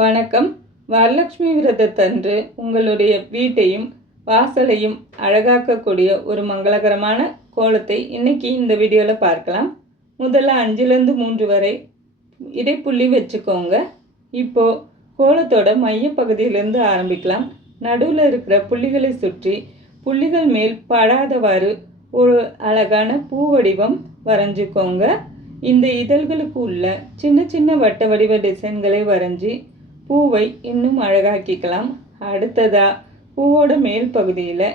வணக்கம். வரலட்சுமி விரதத்தன்று உங்களுடைய வீட்டையும் வாசலையும் அழகாக்கக்கூடிய ஒரு மங்களகரமான கோலத்தை இன்னைக்கு இந்த வீடியோவில் பார்க்கலாம். முதல்ல 5லேருந்து 3 வரை இடைப்புள்ளி வச்சுக்கோங்க. இப்போது கோலத்தோட மையப்பகுதியிலேருந்து ஆரம்பிக்கலாம். நடுவில் இருக்கிற புள்ளிகளை சுற்றி புள்ளிகள் மேல் படாதவாறு ஒரு அழகான பூ வடிவம் வரைஞ்சிக்கோங்க. இந்த இதழ்களுக்கு உள்ள சின்ன சின்ன வட்ட வடிவ டிசைன்களை வரைஞ்சி பூவை இன்னும் அழகாக்கிக்கலாம். அடுத்ததாக பூவோட மேல் பகுதியில்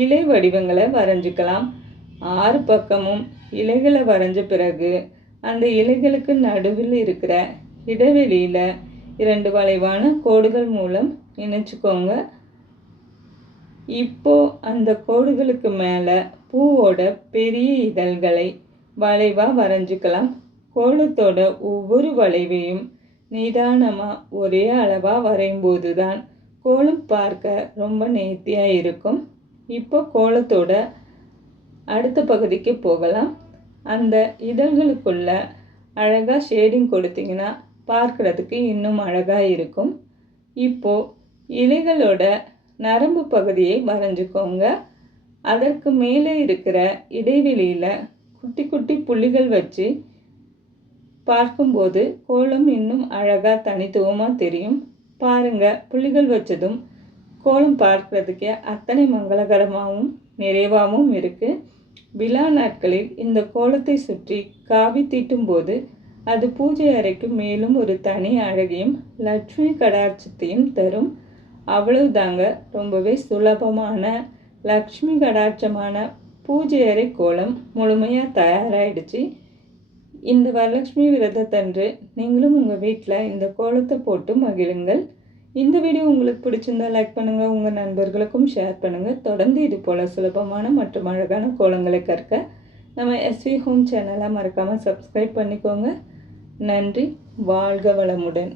இலை வடிவங்களை வரைஞ்சிக்கலாம். 6 பக்கமும் இலைகளை வரைஞ்ச பிறகு அந்த இலைகளுக்கு நடுவில் இருக்கிற இடைவெளியில் 2 வளைவான கோடுகள் மூலம் இணைச்சிக்கோங்க. இப்போது அந்த கோடுகளுக்கு மேலே பூவோட பெரிய இதழ்களை வளைவாக வரைஞ்சிக்கலாம். கோலத்தோட ஒவ்வொரு வளைவையும் நிதானமாக ஒரே அளவாக வரையும்போது தான் கோலம் பார்க்க ரொம்ப நேர்த்தியாக இருக்கும். இப்போ கோலத்தோட அடுத்த பகுதிக்கு போகலாம். அந்த இதழ்களுக்குள்ள அழகாக ஷேடிங் கொடுத்தீங்கன்னா பார்க்குறதுக்கு இன்னும் அழகாக இருக்கும். இப்போது இலைகளோட நரம்பு பகுதியை வரைஞ்சிக்கோங்க. அதற்கு மேலே இருக்கிற இடைவெளியில் குட்டி குட்டி புள்ளிகள் வச்சு பார்க்கும்போது கோலம் இன்னும் அழகாக தனித்துவமாக தெரியும். பாருங்கள், புள்ளிகள் வச்சதும் கோலம் பார்க்குறதுக்கே அத்தனை மங்களகரமாகவும் நிறைவாகவும் இருக்குது. விழா நாட்களில் இந்த கோலத்தை சுற்றி காவி தீட்டும்போது அது பூஜை அறைக்கு மேலும் ஒரு தனி அழகையும் லட்சுமி கடாட்சத்தையும் தரும். அவ்வளவுதாங்க, ரொம்பவே சுலபமான லக்ஷ்மி கடாட்சமான பூஜை அறை கோலம் முழுமையாக தயாராகிடுச்சு. இந்த வரலட்சுமி விரதத்தன்று நீங்களும் உங்கள் வீட்டில் இந்த கோலத்தை போட்டு மகிழுங்கள். இந்த வீடியோ உங்களுக்கு பிடிச்சிருந்தால் லைக் பண்ணுங்கள், உங்கள் நண்பர்களுக்கும் ஷேர் பண்ணுங்கள். தொடர்ந்து இது போல் சுலபமான மற்றும் அழகான கோலங்களை கற்க நம்ம SV ஹோம் சேனலை மறக்காமல் சப்ஸ்கிரைப் பண்ணிக்கோங்க. நன்றி. வாழ்க வளமுடன்.